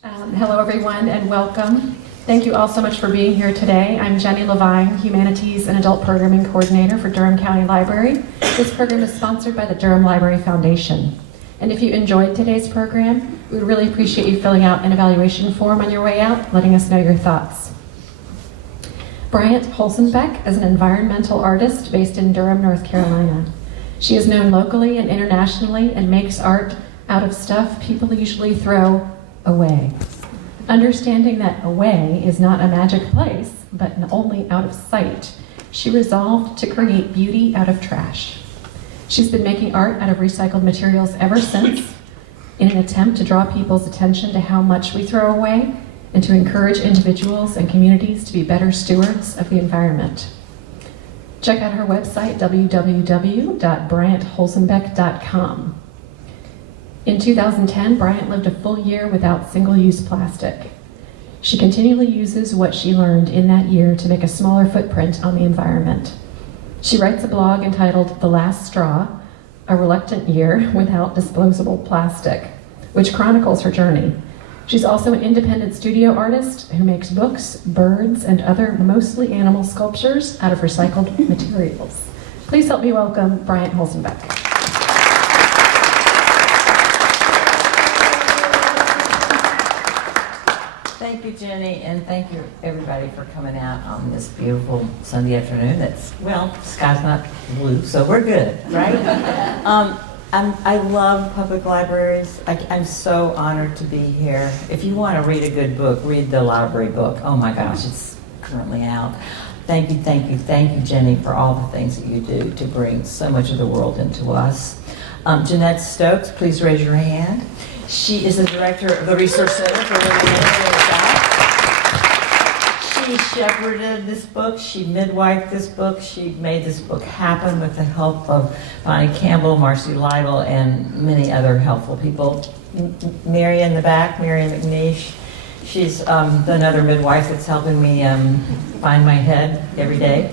Hello, everyone, and welcome. Thank you all so much for being here today. I'm Jenny Levine, Humanities and Adult Programming Coordinator for Durham County Library. This program is sponsored by the Durham Library Foundation. And if you enjoyed today's program, we would really appreciate you filling out an evaluation form on your way out, letting us know your thoughts. Bryant Holsenbeck is an environmental artist based in Durham, North Carolina. She is known locally and internationally and makes art out of stuff people usually throw away. Understanding that away is not a magic place, but only out of sight, she resolved to create beauty out of trash. She's been making art out of recycled materials ever since, in an attempt to draw people's attention to how much we throw away and to encourage individuals and communities to be better stewards of the environment. Check out her website, www.bryantholsenbeck.com. In 2010, Bryant lived a full year without single-use plastic. She continually uses what she learned in that year to make a smaller footprint on the environment. She writes a blog entitled The Last Straw, A Reluctant Year Without Disposable Plastic, which chronicles her journey. She's also an independent studio artist who makes books, birds, and other mostly animal sculptures out of recycled materials. Please help me welcome Bryant Holsenbeck. Thank you, Jenny, and thank you, everybody, for coming out on this beautiful Sunday afternoon. The sky's not blue, so we're good, right? I love public libraries. I'm so honored to be here. If you want to read a good book, read the library book. Oh my gosh, it's currently out. Thank you, Jenny, for all the things that you do to bring so much of the world into us. Jeanette Stokes, please raise your hand. She is the director of the Research Center for Living Energy. She shepherded this book, she midwifed this book, she made this book happen with the help of Bonnie Campbell, Marcy Lytle, and many other helpful people. Mary in the back, Mary McNeish, she's another midwife that's helping me find my head every day.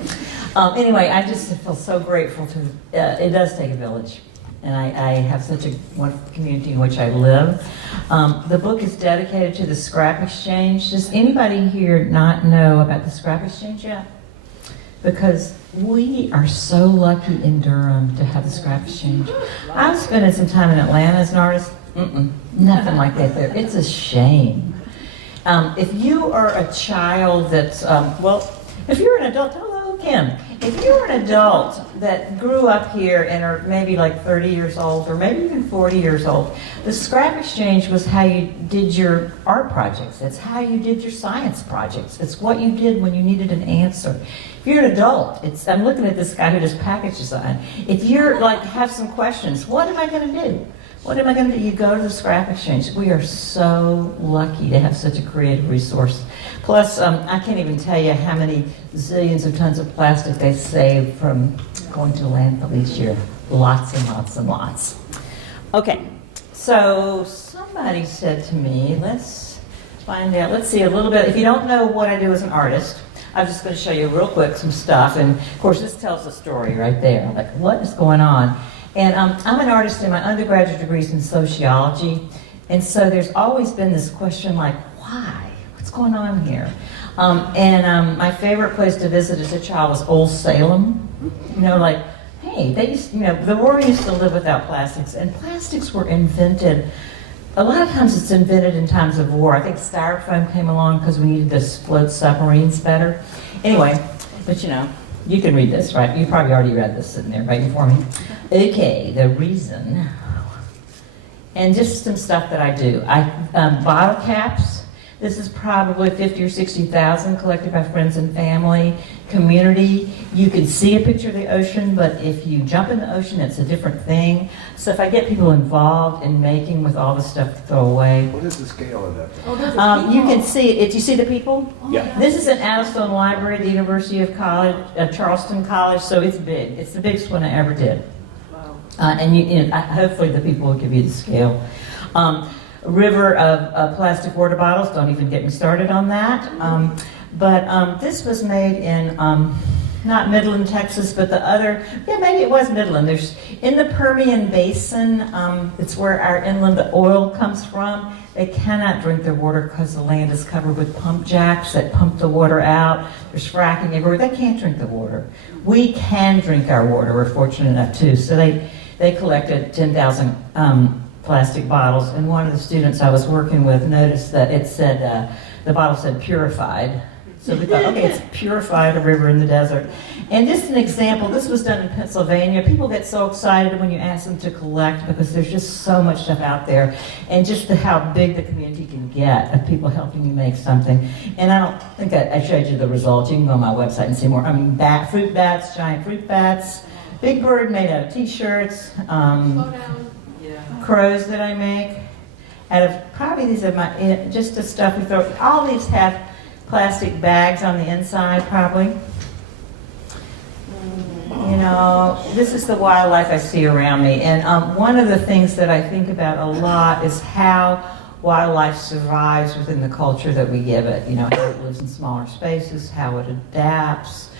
Anyway, I just feel so grateful to, it does take a village. And I have such a wonderful community in which I live. The book is dedicated to the Scrap Exchange. Does anybody here not know about the Scrap Exchange yet? Because we are so lucky in Durham to have the Scrap Exchange. I was spending some time in Atlanta as an artist. Nothing like that there. It's a shame. If you are a child that's, if you're an adult, hello, Kim. If you're an adult that grew up here and are maybe like 30 years old or maybe even 40 years old, the Scrap Exchange was how you did your art projects. It's how you did your science projects. It's what you did when you needed an answer. If you're an adult, I'm looking at this guy who does package design. If you're like have some questions, what am I going to do? What am I going to do? You go to the Scrap Exchange. We are so lucky to have such a creative resource. Plus, I can't even tell you how many zillions of tons of plastic they save from going to landfill each year. Lots and lots and lots. Okay, so somebody said to me, let's find out, let's see a little bit. If you don't know what I do as an artist, I'm just going to show you real quick some stuff. And of course, this tells a story right there. Like, what is going on? And I'm an artist in my undergraduate degrees in sociology. And so there's always been this question like, why? What's going on here? My favorite place to visit as a child was Old Salem. You know, like, hey, they used, the world used to live without plastics. And plastics were invented, a lot of times it's invented in times of war. I think styrofoam came along because we needed to float submarines better. Anyway, but you can read this, right? You probably already read this sitting there right before me. Okay, the reason. And just some stuff that I do. Bottle caps. This is probably 50 or 60,000 collected by friends and family. Community. You can see a picture of the ocean, but if you jump in the ocean, it's a different thing. So if I get people involved in making with all the stuff to throw away. What is the scale of that? You can see it. Do you see the people? Yeah. This is an Addlestone Library at the University of Charleston College, so it's big. It's the biggest one I ever did. And hopefully the people will give you the scale. River of plastic water bottles, don't even get me started on that. But this was made in not Midland, Texas, but the other, yeah, maybe it was Midland. There's, in the Permian Basin, it's where our inland oil comes from. They cannot drink their water because the land is covered with pump jacks that pump the water out. There's fracking everywhere. They can't drink the water. We can drink our water. We're fortunate enough too. So they collected 10,000 plastic bottles, and one of the students I was working with noticed that it said, the bottle said purified. So we thought, okay, it's purified, a river in the desert. And just an example, this was done in Pennsylvania. People get so excited when you ask them to collect because there's just so much stuff out there. And just how big the community can get of people helping you make something. And I don't think I showed you the results. You can go on my website and see more. I mean, fruit bats, giant fruit bats. Big Bird made out of t-shirts. Crows that I make. Out of, probably these are my, just the stuff we throw. All these have plastic bags on the inside, probably. You know, this is the wildlife I see around me. And one of the things that I think about a lot is how wildlife survives within the culture that we give it. You know, how it lives in smaller spaces, how it adapts.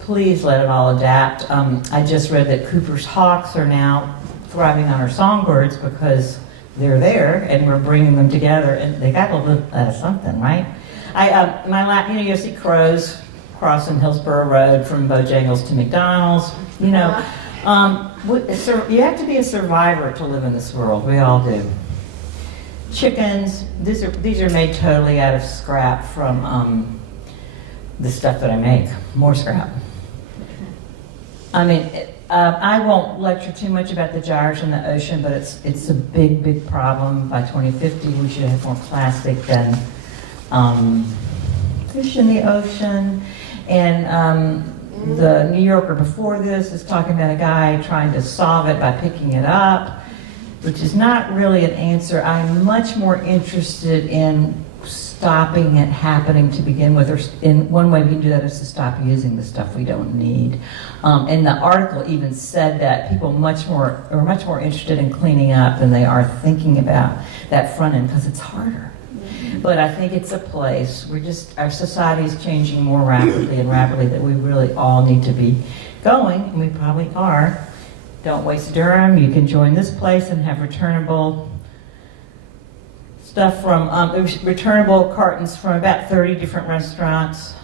Please let it all adapt. I just read that Cooper's hawks are now thriving on our songbirds because they're there and we're bringing them together, and they got to live out of something, right? You see crows crossing Hillsborough Road from Bojangles to McDonald's. You know, you have to be a survivor to live in this world. We all do. Chickens. These are made totally out of scrap from the stuff that I make. More scrap. I mean, I won't lecture too much about the gyres in the ocean, but it's a big, big problem. By 2050, we should have more plastic than fish in the ocean. And the New Yorker before this is talking about a guy trying to solve it by picking it up, which is not really an answer. I'm much more interested in stopping it happening to begin with, or in one way we can do that is to stop using the stuff we don't need. And the article even said that people are much more interested in cleaning up than they are thinking about that front end because it's harder. But I think it's a place our society is changing more rapidly and rapidly that we really all need to be going, and we probably are. Don't waste Durham. You can join this place and have returnable stuff from returnable cartons from about 30 different restaurants.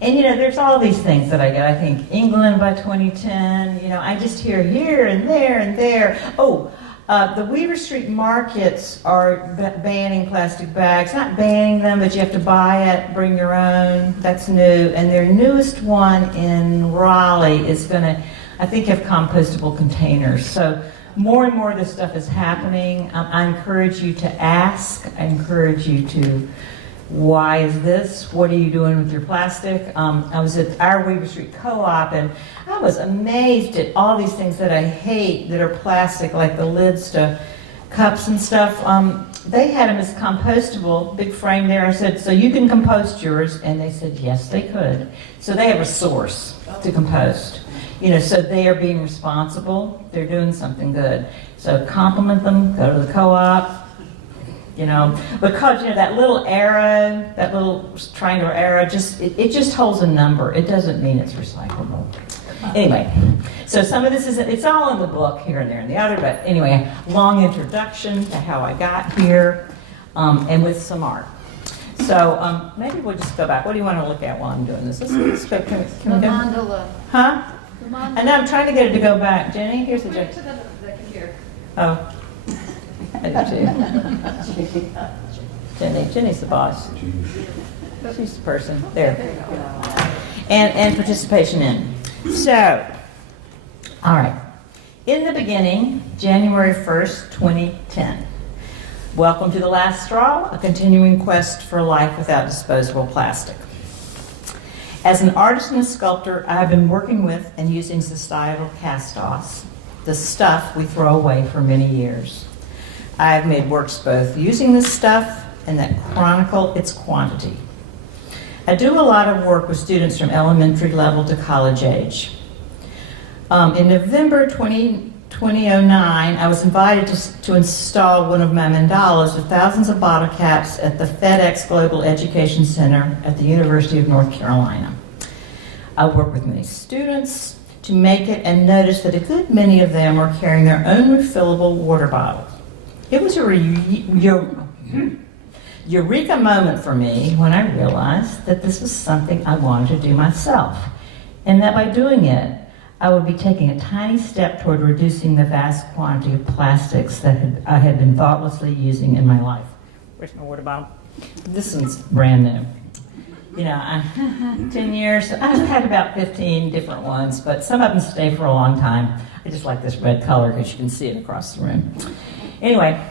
And you know, there's all these things that I get. I think England by 2010, you know, I just hear here and there and there. Oh, the Weaver Street markets are banning plastic bags. Not banning them, but you have to buy it, bring your own. That's new. And their newest one in Raleigh is going to, I think, have compostable containers. So more and more of this stuff is happening. I encourage you to ask. I encourage you to, why is this? What are you doing with your plastic? I was at our Weaver Street Co-op, and I was amazed at all these things that I hate that are plastic, like the lids to cups and stuff. They had them as compostable, big frame there. I said, so you can compost yours? And they said, yes, they could. So they have a source to compost. You know, so they are being responsible. They're doing something good. So compliment them, go to the co-op, you know, because, you know, that little arrow, that little triangular arrow, it just holds a number. It doesn't mean it's recyclable. Anyway, so some of this it's all in the book here and there and the other, but anyway, long introduction to how I got here, and with some art. So maybe we'll just go back. What do you want to look at while I'm doing this? Let's go. Can we go? Mandala. Huh? And now I'm trying to get it to go back. Jenny, here's the Jenny. Oh. I do too. Jenny's the boss. She's the person. There. And participation in. So, all right. In the beginning, January 1st, 2010. Welcome to The Last Straw, a continuing quest for life without disposable plastic. As an artist and a sculptor, I have been working with and using societal cast-offs, the stuff we throw away for many years. I have made works both using this stuff and that chronicle its quantity. I do a lot of work with students from elementary level to college age. In November 2009, I was invited to install one of my mandalas with thousands of bottle caps at the FedEx Global Education Center at the University of North Carolina. I work with many students to make it and notice that a good many of them are carrying their own refillable water bottle. It was a eureka moment for me when I realized that this was something I wanted to do myself, and that by doing it, I would be taking a tiny step toward reducing the vast quantity of plastics that I had been thoughtlessly using in my life. Where's my water bottle? This one's brand new. 10 years, I've had about 15 different ones, but some of them stay for a long time. I just like this red color because you can see it across the room. Anyway,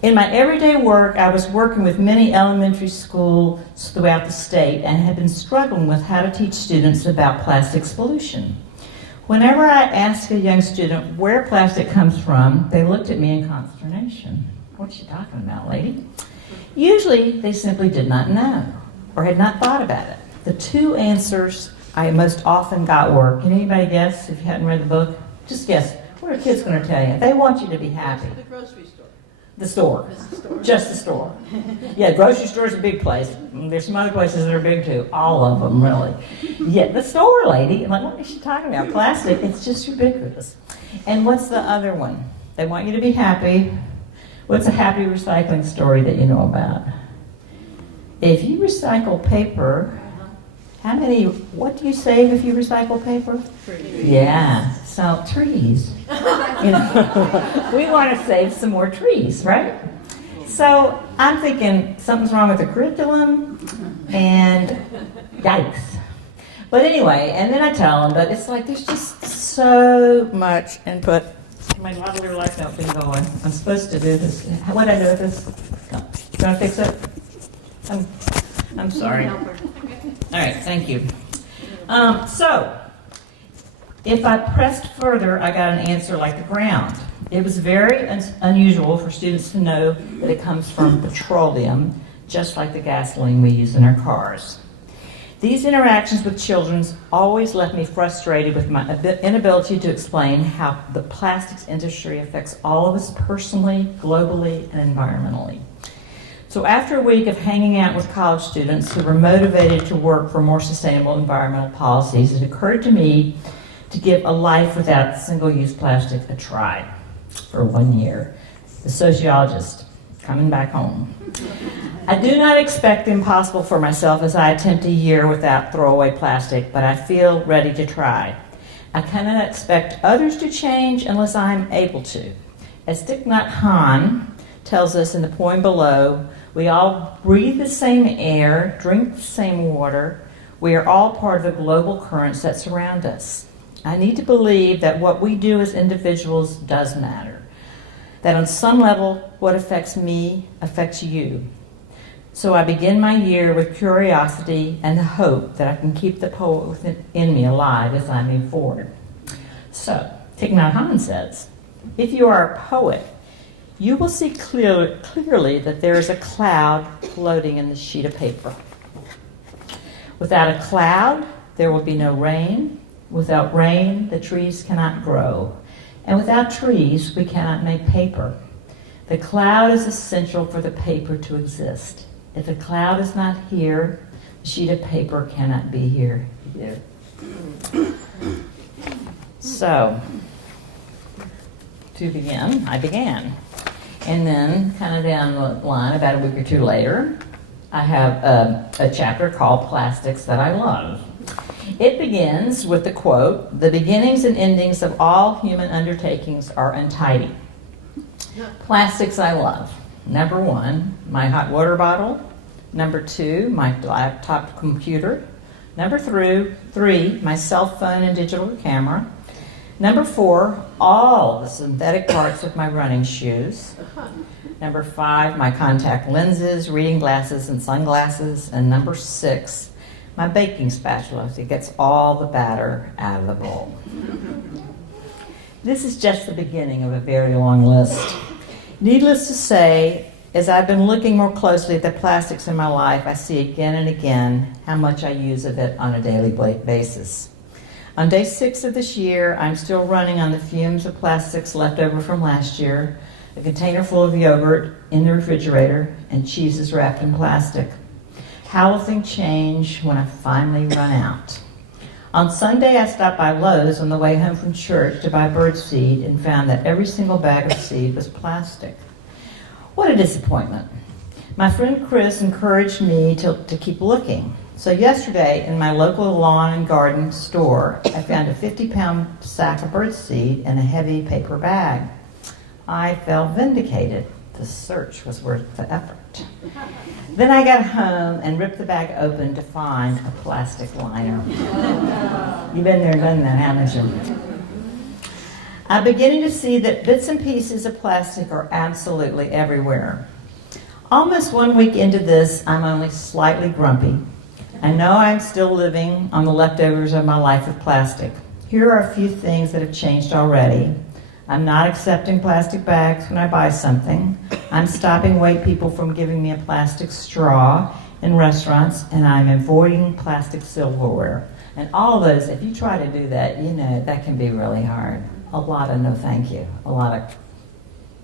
in my everyday work, I was working with many elementary schools throughout the state and had been struggling with how to teach students about plastics pollution. Whenever I asked a young student where plastic comes from, they looked at me in consternation. What's she talking about, lady? Usually, they simply did not know or had not thought about it. The two answers I most often got were, can anybody guess if you hadn't read the book? Just guess. What are kids going to tell you? They want you to be happy. The grocery store. The store. Just the store. Yeah, grocery store is a big place. There's some other places that are big too. All of them, really. Yeah, the store, lady. I'm like, what is she talking about? Plastic? It's just ubiquitous. And what's the other one? They want you to be happy. What's a happy recycling story that you know about? If you recycle paper, what do you save if you recycle paper? Trees. Yeah, so trees. We want to save some more trees, right? So I'm thinking something's wrong with the curriculum, and yikes. But anyway, and then I tell them, but it's like there's just so much input. My lavalier light note been going. I'm supposed to do this. What did I do with this? No. You want to fix it? I'm sorry. All right, thank you. So, if I pressed further, I got an answer like the ground. It was very unusual for students to know that it comes from petroleum, just like the gasoline we use in our cars. These interactions with children always left me frustrated with my inability to explain how the plastics industry affects all of us personally, globally, and environmentally. So after a week of hanging out with college students who were motivated to work for more sustainable environmental policies, it occurred to me to give a life without single-use plastic a try for 1 year. The sociologist, coming back home. I do not expect the impossible for myself as I attempt a year without throwaway plastic, but I feel ready to try. I cannot expect others to change unless I am able to. As Thich Nhat Hanh tells us in the poem below, we all breathe the same air, drink the same water. We are all part of the global currents that surround us. I need to believe that what we do as individuals does matter. That on some level, what affects me affects you. So I begin my year with curiosity and the hope that I can keep the poet within me alive as I move forward. So, Thich Nhat Hanh says, if you are a poet, you will see clearly that there is a cloud floating in the sheet of paper. Without a cloud, there will be no rain. Without rain, the trees cannot grow. And without trees, we cannot make paper. The cloud is essential for the paper to exist. If the cloud is not here, the sheet of paper cannot be here either. So, to begin, I began. And then, kind of down the line, about a week or two later, I have a chapter called Plastics That I Love. It begins with the quote, "The beginnings and endings of all human undertakings are untidy." Plastics I love. Number 1, my hot water bottle. Number 2, my laptop computer. Number 3, my cell phone and digital camera. Number 4, all the synthetic parts of my running shoes. Number 5, my contact lenses, reading glasses, and sunglasses. And number 6, my baking spatula that gets all the batter out of the bowl. This is just the beginning of a very long list. Needless to say, as I've been looking more closely at the plastics in my life, I see again and again how much I use of it on a daily basis. On day 6 of this year, I'm still running on the fumes of plastics left over from last year, a container full of yogurt in the refrigerator, and cheeses wrapped in plastic. How will things change when I finally run out? On Sunday, I stopped by Lowe's on the way home from church to buy bird seed and found that every single bag of seed was plastic. What a disappointment. My friend Chris encouraged me to keep looking. So yesterday, in my local lawn and garden store, I found a 50-pound sack of bird seed in a heavy paper bag. I felt vindicated. The search was worth the effort. Then I got home and ripped the bag open to find a plastic liner. You've been there and done that, haven't you? I'm beginning to see that bits and pieces of plastic are absolutely everywhere. Almost 1 week into this, I'm only slightly grumpy. I know I'm still living on the leftovers of my life with plastic. Here are a few things that have changed already. I'm not accepting plastic bags when I buy something. I'm stopping white people from giving me a plastic straw in restaurants, and I'm avoiding plastic silverware. And all those, if you try to do that, you know, that can be really hard. A lot of no thank you, a lot of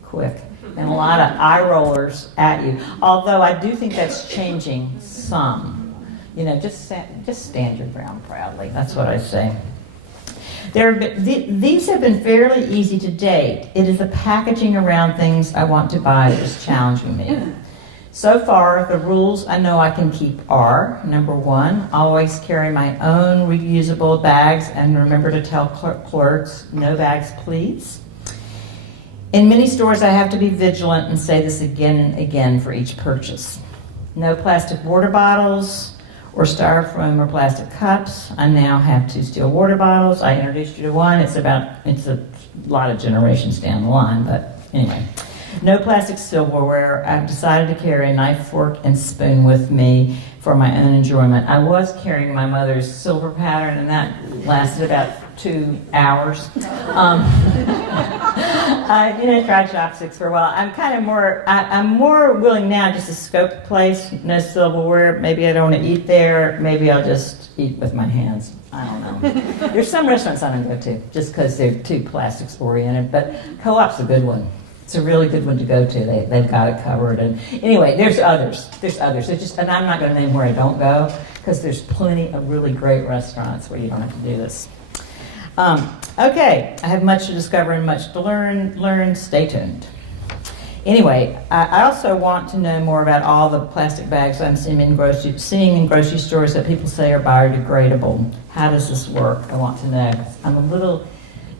quick, and a lot of eye rollers at you. Although I do think that's changing some. You know, just stand your ground proudly. That's what I say. These have been fairly easy to date. It is the packaging around things I want to buy that is challenging me. So far, the rules I know I can keep are, number 1, always carry my own reusable bags and remember to tell clerks, no bags please. In many stores, I have to be vigilant and say this again and again for each purchase. No plastic water bottles, or styrofoam or plastic cups. I now have 2 steel water bottles. I introduced you to one. It's a lot of generations down the line, but anyway. No plastic silverware. I've decided to carry a knife, fork, and spoon with me for my own enjoyment. I was carrying my mother's silver pattern, and that lasted about 2 hours. I tried chopsticks for a while. I'm more willing now just to scope the place, no silverware. Maybe I don't want to eat there. Maybe I'll just eat with my hands. I don't know. There's some restaurants I don't go to just because they're too plastics oriented, but Co-op's a good one. It's a really good one to go to. They've got it covered. And anyway, there's others. And I'm not going to name where I don't go because there's plenty of really great restaurants where you don't have to do this. Okay, I have much to discover and much to learn. Stay tuned. Anyway, I also want to know more about all the plastic bags I'm seeing in grocery stores that people say are biodegradable. How does this work? I want to know. I'm a little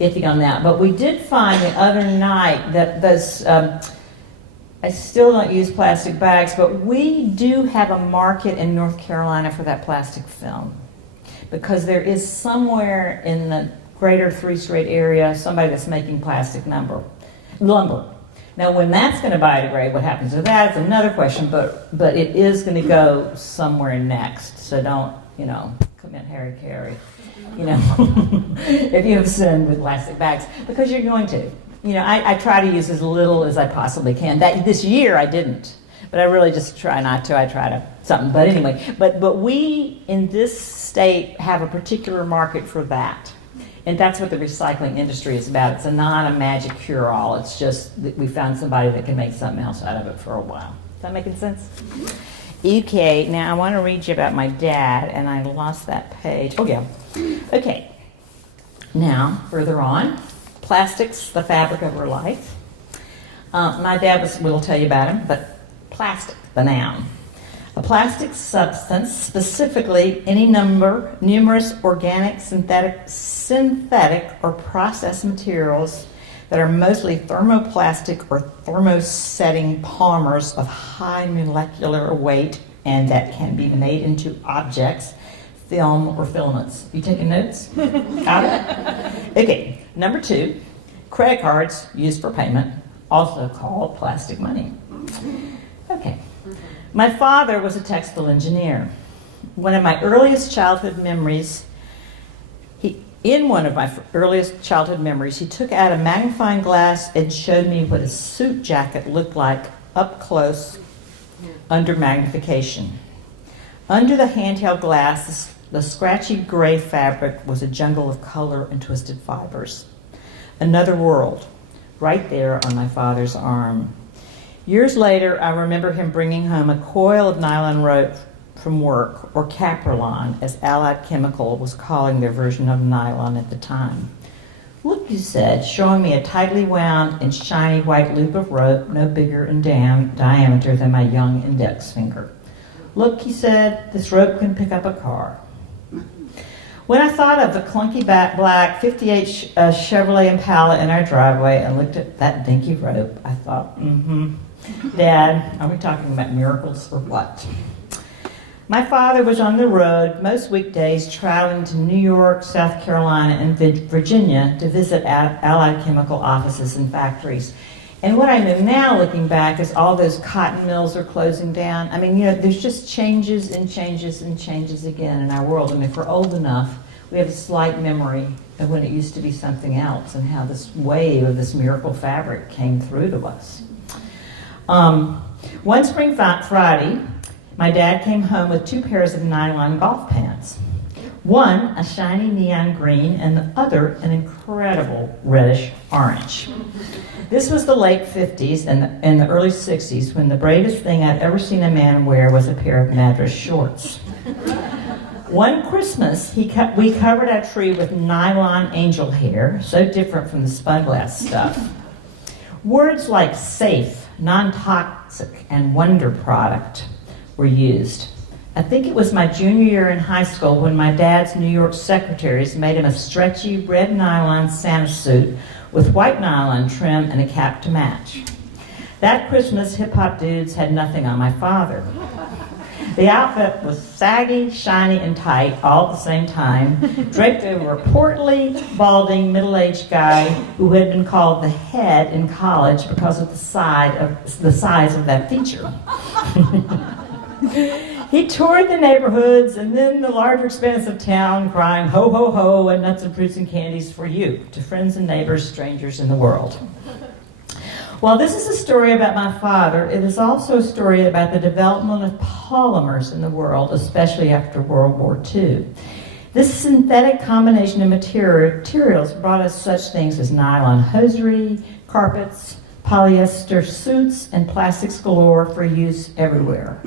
iffy on that. But we did find the other night that those, I still don't use plastic bags, but we do have a market in North Carolina for that plastic film. Because there is somewhere in the greater 3-Strait area somebody that's making plastic lumber. Now, when that's going to biodegrade, what happens with that is another question, but it is going to go somewhere next. So don't, commit Harry Carey, if you have sinned with plastic bags, because you're going to. I try to use as little as I possibly can. This year I didn't, but I really just try not to. I try to something. But anyway, but we in this state have a particular market for that. And that's what the recycling industry is about. It's not a magic cure-all. It's just that we found somebody that can make something else out of it for a while. Is that making sense? Okay, now I want to read you about my dad, and I lost that page. Oh, yeah. Okay. Now, further on, plastics, the fabric of our life. My dad we'll tell you about him, but plastic, the noun. A plastic substance, specifically any numerous organic, synthetic, or processed materials that are mostly thermoplastic or thermosetting polymers of high molecular weight and that can be made into objects, film, or filaments. You taking notes? Got it? Okay, number 2, credit cards used for payment, also called plastic money. Okay. My father was a textile engineer. One of my earliest childhood memories, he took out a magnifying glass and showed me what a suit jacket looked like up close under magnification. Under the handheld glass, the scratchy gray fabric was a jungle of color and twisted fibers. Another world, right there on my father's arm. Years later, I remember him bringing home a coil of nylon rope from work, or Caprolon, as Allied Chemical was calling their version of nylon at the time. Look, you said, showing me a tightly wound and shiny white loop of rope no bigger in diameter than my young index finger. Look, he said, this rope can pick up a car. When I thought of the clunky black 58 Chevrolet Impala in our driveway and looked at that dinky rope, I thought, Dad, are we talking about miracles or what? My father was on the road most weekdays, traveling to New York, South Carolina, and Virginia to visit Allied Chemical offices and factories. And what I know now, looking back, is all those cotton mills are closing down. I mean, there's just changes and changes and changes again in our world. And if we're old enough, we have a slight memory of when it used to be something else and how this wave of this miracle fabric came through to us. One spring Friday, my dad came home with 2 pairs of nylon golf pants. One, a shiny neon green, and the other, an incredible reddish orange. This was the late 50s and the early 60s, when the bravest thing I'd ever seen a man wear was a pair of Madras shorts. One Christmas, we covered our tree with nylon angel hair, so different from the spun-glass stuff. Words like safe, non-toxic, and wonder product were used. I think it was my junior year in high school when my dad's New York secretaries made him a stretchy red nylon Santa suit with white nylon trim and a cap to match. That Christmas, hip-hop dudes had nothing on my father. The outfit was saggy, shiny, and tight all at the same time, draped over a portly, balding, middle-aged guy who had been called the head in college because of the size of that feature. He toured the neighborhoods and then the larger expanse of town, crying, ho, ho, ho, and nuts and fruits and candies for you, to friends and neighbors, strangers in the world. While this is a story about my father, it is also a story about the development of polymers in the world, especially after World War II. This synthetic combination of materials brought us such things as nylon hosiery, carpets, polyester suits, and plastics galore for use everywhere.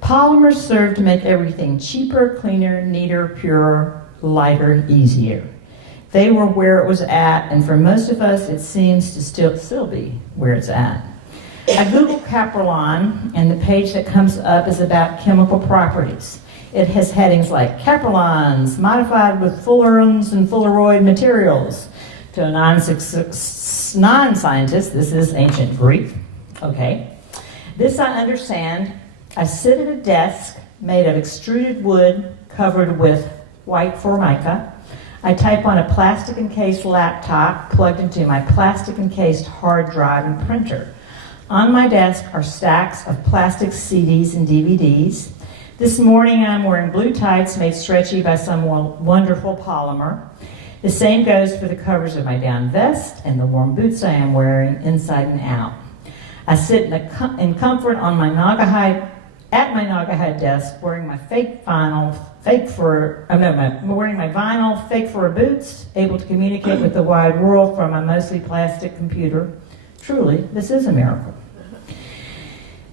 Polymers serve to make everything cheaper, cleaner, neater, purer, lighter, easier. They were where it was at, and for most of us, it seems to still be where it's at. I Googled Caprolon, and the page that comes up is about chemical properties. It has headings like Caprolons, modified with fullerenes and fulleroid materials. To a non-scientist, this is ancient Greek. Okay. This I understand. I sit at a desk made of extruded wood covered with white formica. I type on a plastic-encased laptop plugged into my plastic-encased hard drive and printer. On my desk are stacks of plastic CDs and DVDs. This morning I'm wearing blue tights made stretchy by some wonderful polymer. The same goes for the covers of my down vest and the warm boots I am wearing inside and out. I sit in comfort on my Naugahyde desk, wearing my vinyl, fake for a boots, able to communicate with the wide world from a mostly plastic computer. Truly, this is a miracle.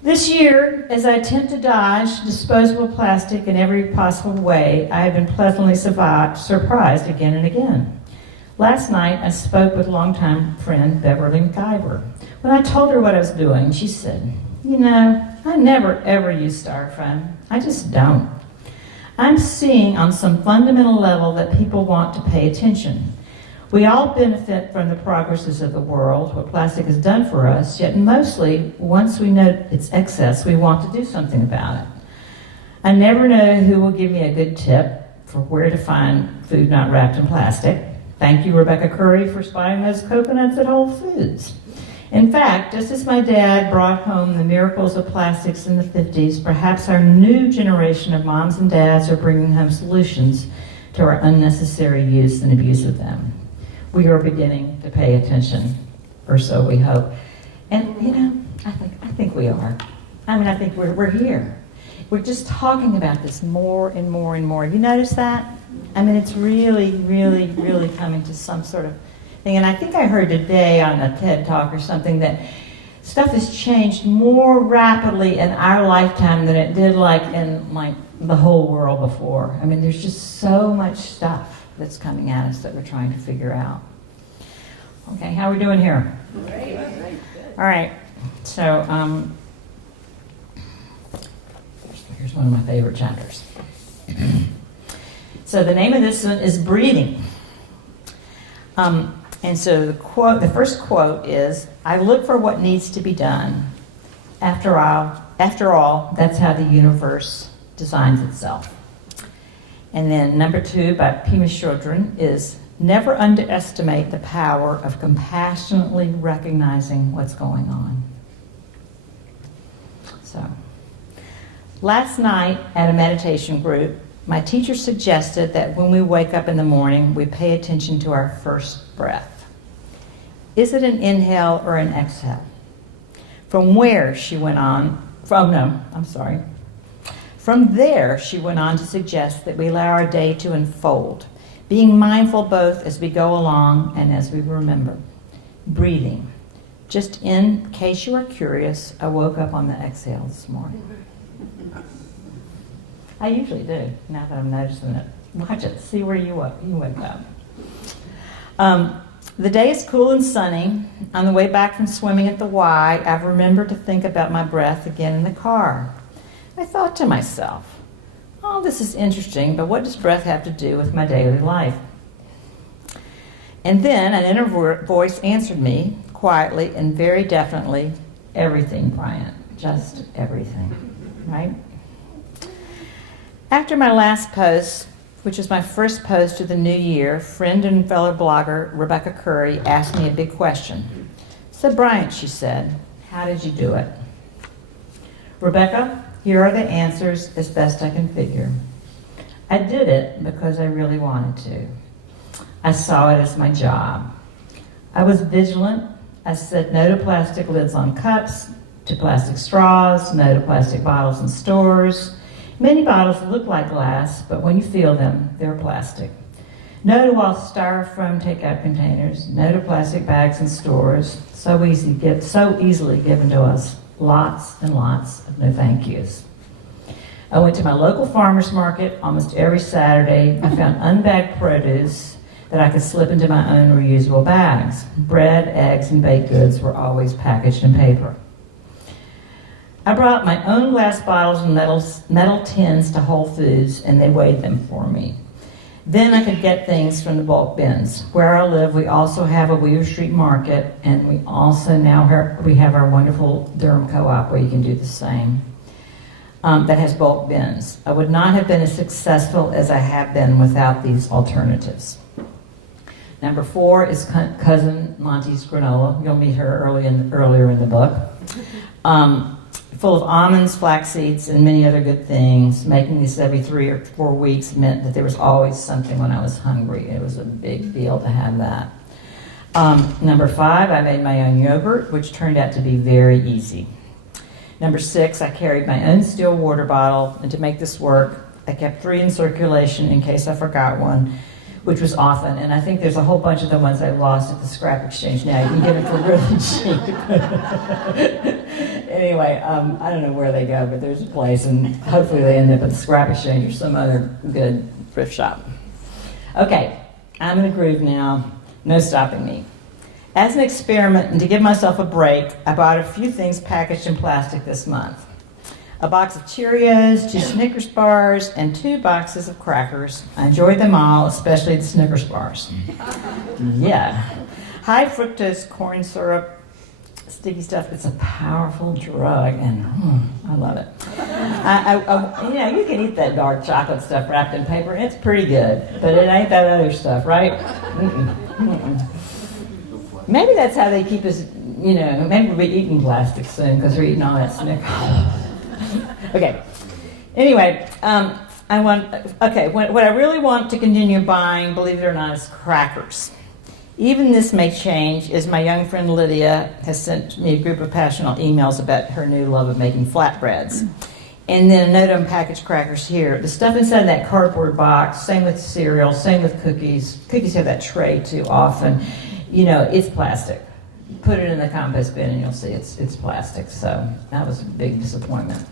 This year, as I attempt to dodge disposable plastic in every possible way, I have been pleasantly surprised again and again. Last night, I spoke with longtime friend Beverly McIver. When I told her what I was doing, she said, I never ever use styrofoam. I just don't. I'm seeing on some fundamental level that people want to pay attention. We all benefit from the progresses of the world, what plastic has done for us, yet mostly, once we know its excess, we want to do something about it. I never know who will give me a good tip for where to find food not wrapped in plastic. Thank you, Rebecca Curry, for spotting those coconuts at Whole Foods. In fact, just as my dad brought home the miracles of plastics in the 50s, perhaps our new generation of moms and dads are bringing home solutions to our unnecessary use and abuse of them. We are beginning to pay attention, or so we hope. And, I think we are. I think we're here. We're just talking about this more and more and more. Have you noticed that? It's really, really, really coming to some sort of thing. And I think I heard today on a TED Talk or something that stuff has changed more rapidly in our lifetime than it did like in like the whole world before. I mean, there's just so much stuff that's coming at us that we're trying to figure out. Okay, how are we doing here? Great. All right, so here's one of my favorite chapters. So the name of this one is Breathing. And so the first quote is, "I look for what needs to be done. After all, that's how the universe designs itself." And then number 2 by Pema Chodron is, "Never underestimate the power of compassionately recognizing what's going on." So, last night at a meditation group, my teacher suggested that when we wake up in the morning, we pay attention to our first breath. Is it an inhale or an exhale? From there, she went on to suggest that we allow our day to unfold, being mindful both as we go along and as we remember. Breathing. Just in case you are curious, I woke up on the exhale this morning. I usually do, now that I'm noticing it. Watch it, see where you wake up. The day is cool and sunny. On the way back from swimming at the Y, I've remembered to think about my breath again in the car. I thought to myself, oh, this is interesting, but what does breath have to do with my daily life? And then an inner voice answered me, quietly and very definitely, everything, Bryant, just everything, right? After my last post, which was my first post of the new year, friend and fellow blogger Rebecca Curry asked me a big question. "So Bryant," she said, "how did you do it?" "Rebecca, here are the answers as best I can figure. I did it because I really wanted to. I saw it as my job. I was vigilant. I said no to plastic lids on cups, to plastic straws, no to plastic bottles in stores. Many bottles look like glass, but when you feel them, they're plastic. No to all styrofoam takeout containers, no to plastic bags in stores, so easily given to us. Lots and lots of no thank yous. I went to my local farmer's market almost every Saturday. I found unbagged produce that I could slip into my own reusable bags. Bread, eggs, and baked goods were always packaged in paper. I brought my own glass bottles and metal tins to Whole Foods, and they weighed them for me. Then I could get things from the bulk bins. Where I live, we also have a Weaver Street market, and we also we have our wonderful Durham co-op where you can do the same. That has bulk bins. I would not have been as successful as I have been without these alternatives." Number 4 is Cousin Monty's granola. You'll meet her earlier in the book. Full of almonds, flax seeds, and many other good things. Making this every 3 or 4 weeks meant that there was always something when I was hungry. It was a big deal to have that. Number 5, I made my own yogurt, which turned out to be very easy. Number 6, I carried my own steel water bottle, and to make this work, I kept 3 in circulation in case I forgot one, which was often. And I think there's a whole bunch of the ones I lost at the scrap exchange now. You can get them for really cheap. Anyway, I don't know where they go, but there's a place, and hopefully they end up at the scrap exchange or some other good thrift shop. Okay, I'm in a groove now. No stopping me. As an experiment and to give myself a break, I bought a few things packaged in plastic this month. A box of Cheerios, 2 Snickers bars, and 2 boxes of crackers. I enjoyed them all, especially the Snickers bars. Yeah. High fructose corn syrup, sticky stuff. It's a powerful drug, and I love it. You can eat that dark chocolate stuff wrapped in paper, and it's pretty good, but it ain't that other stuff, right? Maybe that's how they keep us, maybe we'll be eating plastic soon because we're eating all that Snickers. Okay. Anyway, what I really want to continue buying, believe it or not, is crackers. Even this may change, as my young friend Lydia has sent me a group of passionate emails about her new love of making flatbreads. And then a note on packaged crackers here. The stuff inside that cardboard box, same with cereal, same with cookies. Cookies have that tray too often. It's plastic. put it in the compost bin and you'll see it's plastic. So that was a big disappointment.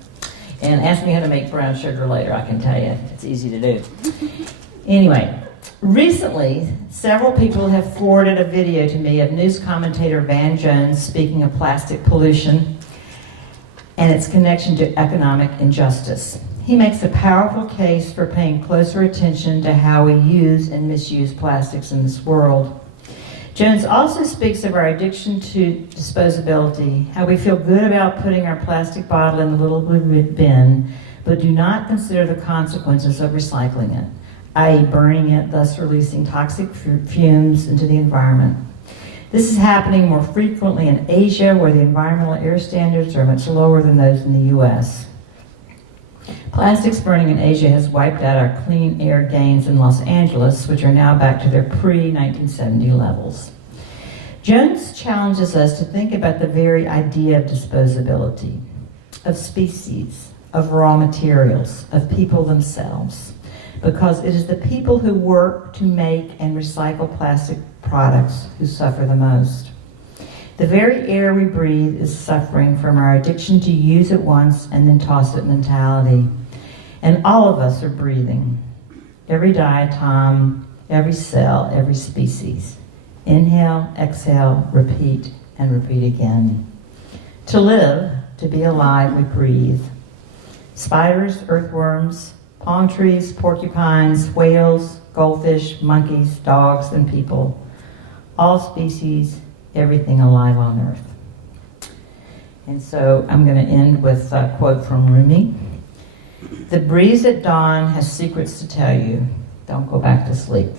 And ask me how to make brown sugar later, I can tell you. It's easy to do. Anyway, recently, several people have forwarded a video to me of news commentator Van Jones speaking of plastic pollution and its connection to economic injustice. He makes a powerful case for paying closer attention to how we use and misuse plastics in this world. Jones also speaks of our addiction to disposability, how we feel good about putting our plastic bottle in the little blue bin, but do not consider the consequences of recycling it, i.e. burning it, thus releasing toxic fumes into the environment. This is happening more frequently in Asia, where the environmental air standards are much lower than those in the U.S. Plastics burning in Asia has wiped out our clean air gains in Los Angeles, which are now back to their pre-1970 levels. Jones challenges us to think about the very idea of disposability, of species, of raw materials, of people themselves, because it is the people who work to make and recycle plastic products who suffer the most. The very air we breathe is suffering from our addiction to use it once and then toss it mentality. And all of us are breathing. Every diatom, every cell, every species. Inhale, exhale, repeat, and repeat again. To live, to be alive, we breathe. Spiders, earthworms, palm trees, porcupines, whales, goldfish, monkeys, dogs, and people. All species, everything alive on earth. And so I'm going to end with a quote from Rumi. The breeze at dawn has secrets to tell you. Don't go back to sleep.